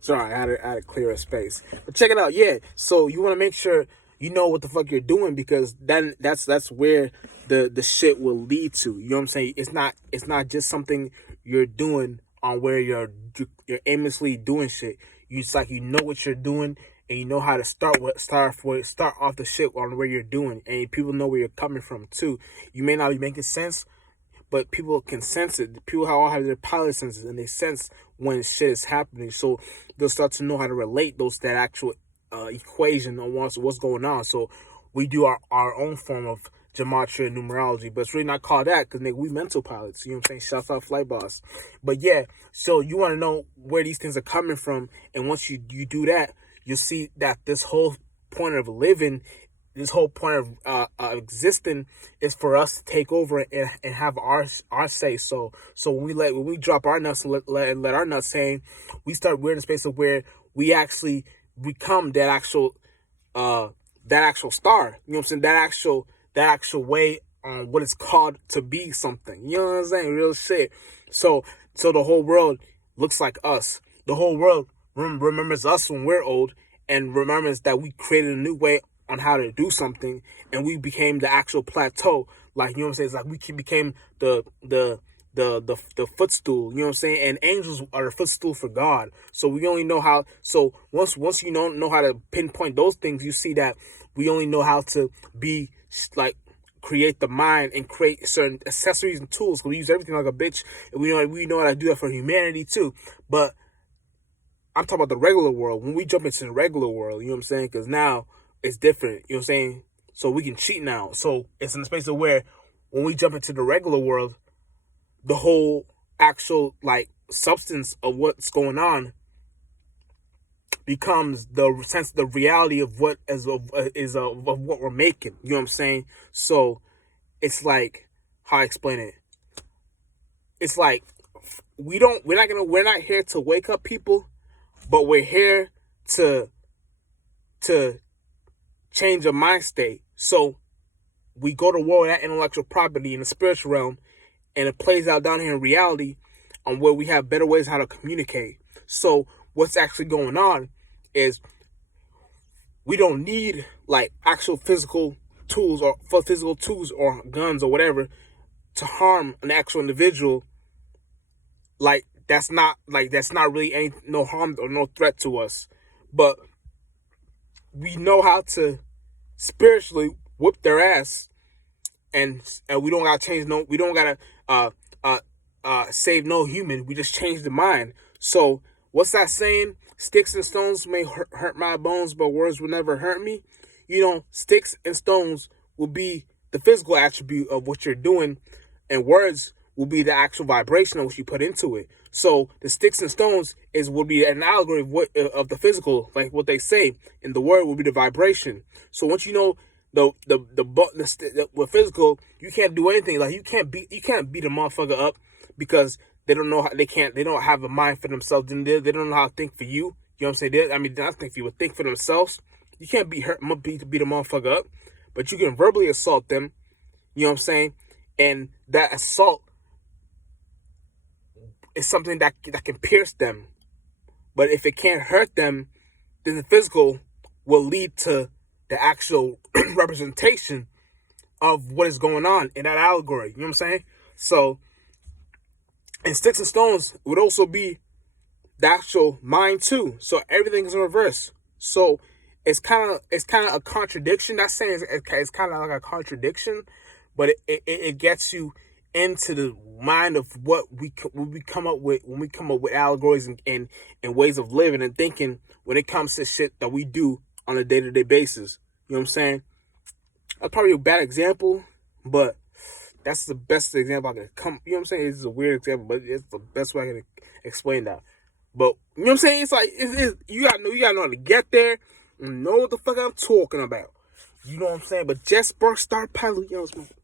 Sorry, I had to clear a space. But check it out, yeah. So you want to make sure you know what the fuck you're doing, because then that's where the shit will lead to. You know what I'm saying? It's not just something you're doing on where you're aimlessly doing shit. It's like you know what you're doing, and you know how to start off the shit on where you're doing, and people know where you're coming from too. You may not be making sense, but people can sense it. People all have their pilot senses, and they sense when shit is happening. So they'll start to know how to relate that actual equation on what's going on. So we do our own form of gematria and numerology, but it's really not called that because we mental pilots. You know what I'm saying? Shouts out Flight Boss. But yeah, so you want to know where these things are coming from, and once you do that, you'll see that this whole point of living, this whole point of existing, is for us to take over and have our say. So when we drop our nuts and let our nuts hang, we we're in a space of where we actually become that actual star. You know what I'm saying? That actual way on what it's called to be something. You know what I'm saying? Real shit. So the whole world looks like us. The whole world remembers us when we're old, and remembers that we created a new way on how to do something, and we became the actual plateau. Like, you know what I'm saying? It's like we became the footstool, you know what I'm saying? And angels are the footstool for God. So we only know how. So once you don't know how to pinpoint those things, you see that we only know how to be like create the mind and create certain accessories and tools. We use everything like a bitch, and we know how to do that for humanity too. But I'm talking about the regular world. When we jump into the regular world, you know what I'm saying? Because now it's different, you know what I'm saying? So we can cheat now. So it's in the space of where when we jump into the regular world, the whole actual like substance of what's going on becomes the reality of what is of what we're making. You know what I'm saying? So it's like, how I explain it. It's like we're not here to wake up people, but we're here to change a mind state. So we go to war with that intellectual property in the spiritual realm, and it plays out down here in reality on where we have better ways how to communicate. So what's actually going on is we don't need like actual physical tools or guns or whatever to harm an actual individual. Like that's not really no harm or no threat to us. But we know how to spiritually whoop their ass, and we don't gotta change we don't gotta save no human. We just change the mind. So what's that saying? Sticks and stones may hurt my bones, but words will never hurt me. You know, sticks and stones will be the physical attribute of what you're doing, and words will be the actual vibration of what you put into it. So the sticks and stones will be an allegory of the physical, like what they say, and the word will be the vibration. So once you know the physical, you can't do anything. Like you can't beat a motherfucker up because they don't know how, they don't have a mind for themselves. They don't know how to think for you. You know what I'm saying? I mean, not think for you, but think for themselves. You can't beat a motherfucker up, but you can verbally assault them. You know what I'm saying? And that assault is something that can pierce them. But if it can't hurt them, then the physical will lead to the actual representation of what is going on in that allegory. You know what I'm saying? So, and sticks and stones would also be the actual mind too. So everything is in reverse. So it's kind of a contradiction. Not saying it's kind of like a contradiction, but it gets you into the mind of what we come up with when we come up with allegories and ways of living and thinking when it comes to shit that we do on a day-to-day basis. You know what I'm saying? That's probably a bad example, but that's the best example I can come. You know what I'm saying? It's a weird example, but it's the best way I can explain that. But you know what I'm saying? It's like you gotta know how to get there and know what the fuck I'm talking about. You know what I'm saying? But Jet Spark Star Pilot, you know what I'm saying?